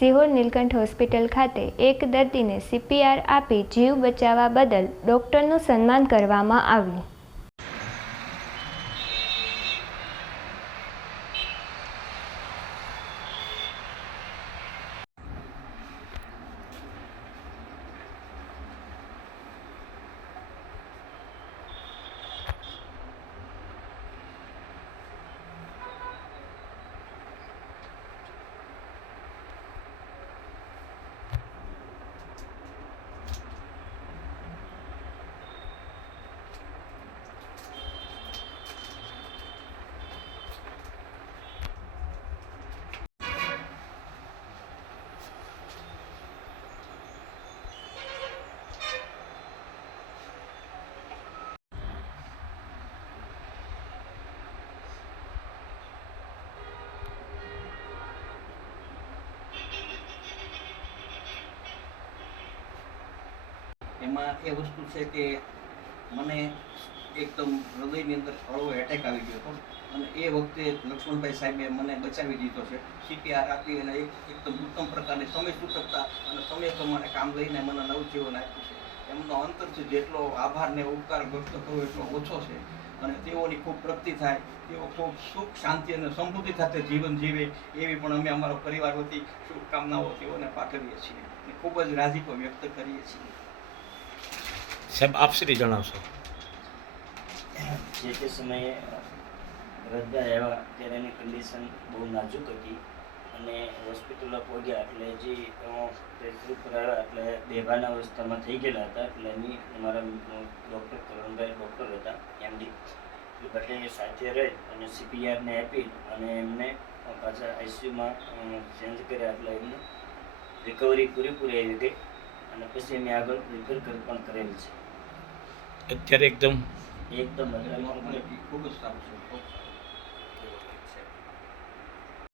Sihor Nilkanth hospital ખાતે એક દર્દીને CPR આપી જીવ બચાવવા બદલ ડોક્ટરનું સન્માન કરવામાં આવ્યું. એમાં એ વસ્તુ છે કે મને એકદમ હૃદયની અંદર હળવો એટેક આવી ગયો હતો અને એ વખતે લક્ષ્મણભાઈ સાહેબે મને બચાવી દીધો છે. CPR આપી અને એકદમ ઉત્તમ પ્રકારની સમય સૂચકતા અને સમય પ્રમાણે કામ લઈને મને નવજીવન આપ્યું છે. એમનો અંતરથી જેટલો આભાર ને ઉપકાર વ્યક્ત કરું એટલો ઓછો છે અને તેઓની ખૂબ પ્રગતિ થાય, તેઓ ખૂબ સુખ શાંતિ અને સમૃદ્ધિ સાથે જીવન જીવે એવી પણ અમે અમારા પરિવાર વતી શુભકામનાઓ તેઓને પાઠવીએ છીએ અને ખૂબ જ રાજીપો વ્યક્ત કરીએ છીએ. સાહેબ આપ શ્રી જણાવશો. જે તે સમયે રજભાઈ આવ્યા ત્યારે એની કન્ડિશન બહુ નાજુક હતી અને હોસ્પિટલ પહોંચ્યા એટલે જે ટેસ્ટ પર આવ્યા એટલે બેભાન અવસ્થામાં થઈ ગયેલા હતા. એટલે એની અમારા ડૉક્ટર કરણભાઈ ડૉક્ટર હતા MD એ બધે સાથે રહી અને CPRને આપી અને એમને પાછા ICUમાં ચેન્જ કર્યા એટલે એમને રિકવરી પૂરેપૂરી આવી ગઈ અને પછી એમને આગળ રિફર પણ કરેલ છે. અત્યારે એકદમ ખૂબ જ સારું છે.